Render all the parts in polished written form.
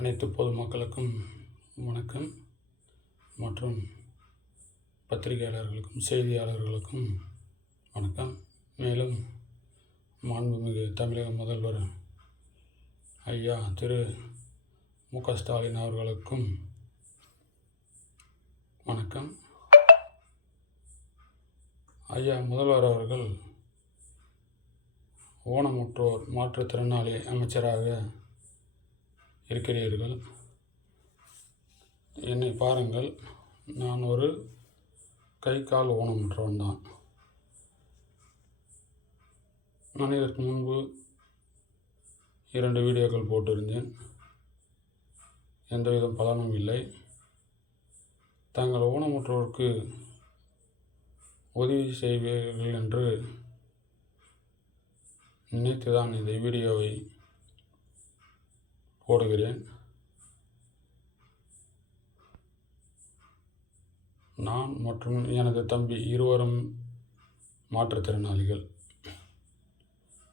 அனைத்து பொதுமக்களுக்கும் வணக்கம் மற்றும் பத்திரிகையாளர்களுக்கும் செய்தியாளர்களுக்கும் வணக்கம். மேலும் மாண்புமிகு தமிழக முதல்வர் ஐயா திரு மு.க. ஸ்டாலின் அவர்களுக்கும் வணக்கம். ஐயா முதல்வர் அவர்கள் ஊனமுற்றோர் மாற்றுத்திறனாளி அமைச்சராக இருக்கிறீர்கள். என்னை பாருங்கள், நான் ஒரு கை கால் ஊனமுற்றவன் தான். நான் இதற்கு முன்பு 2 வீடியோக்கள் போட்டிருந்தேன். எந்தவித பலனும் இல்லை. தாங்கள் ஊனமுற்றோருக்கு உதவி செய்வீர்கள் என்று நினைத்துதான் இந்த வீடியோவை போடுகிறேன். நான் மற்றும் எனது தம்பி இருவரும் மாற்றுத்திறனாளிகள்,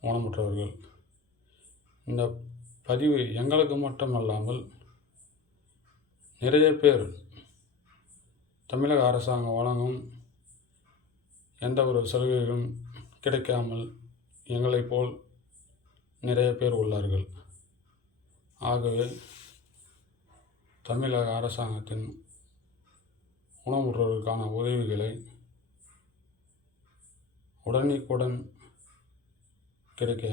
ஊனமுற்றவர்கள். இந்த பதிவு எங்களுக்கு மட்டுமல்லாமல் நிறைய பேர் தமிழக அரசாங்கம் வழங்கும் எந்த ஒரு சலுகைகளும் கிடைக்காமல் எங்களைப் போல் நிறைய பேர் உள்ளார்கள். ஆகவே தமிழக அரசாங்கத்தின் ஊனமுற்றோருக்கான உதவிகளை உடனுக்குடன் கிடைக்க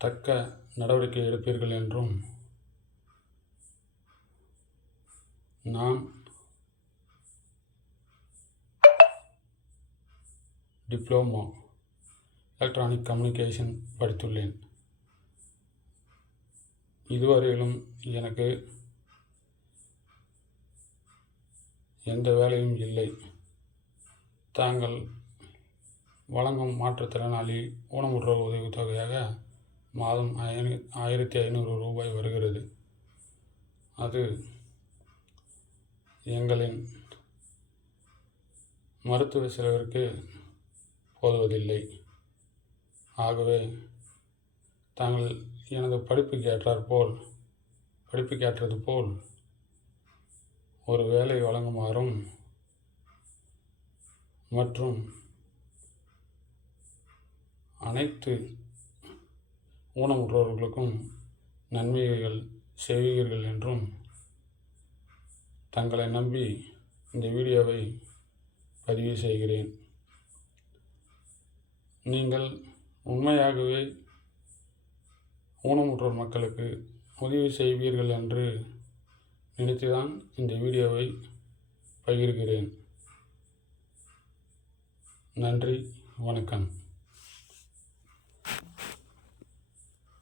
தக்க நடவடிக்கை எடுப்பீர்கள் என்றும் நான் டிப்ளமோ எலக்ட்ரானிக் கம்யூனிகேஷன் படித்துள்ளேன். இதுவரையிலும் எனக்கு எந்த வேலையும் இல்லை. தாங்கள் வழங்கும் மாற்றுத்திறனாளி ஊனமுற்றோர் உதவித்தொகையாக மாதம் 1500 ரூபாய் வருகிறது. அது எங்களின் மருத்துவ செலவிற்கு போதுவதில்லை. ஆகவே தாங்கள் எனது படிப்புக்கு ஏற்றது போல் ஒரு வேலை வழங்குமாறும் மற்றும் அனைத்து ஊனமுற்றோர்களுக்கும் நன்மைகள் செய்வீர்கள் என்றும் தங்களை நம்பி இந்த வீடியோவை பதிவு செய்கிறேன். நீங்கள் உண்மையாகவே ஊனமுற்றோர் மக்களுக்கு உதவி செய்வீர்கள் என்று நினைத்துதான் இந்த வீடியோவை பகிர்கிறேன். நன்றி, வணக்கம்.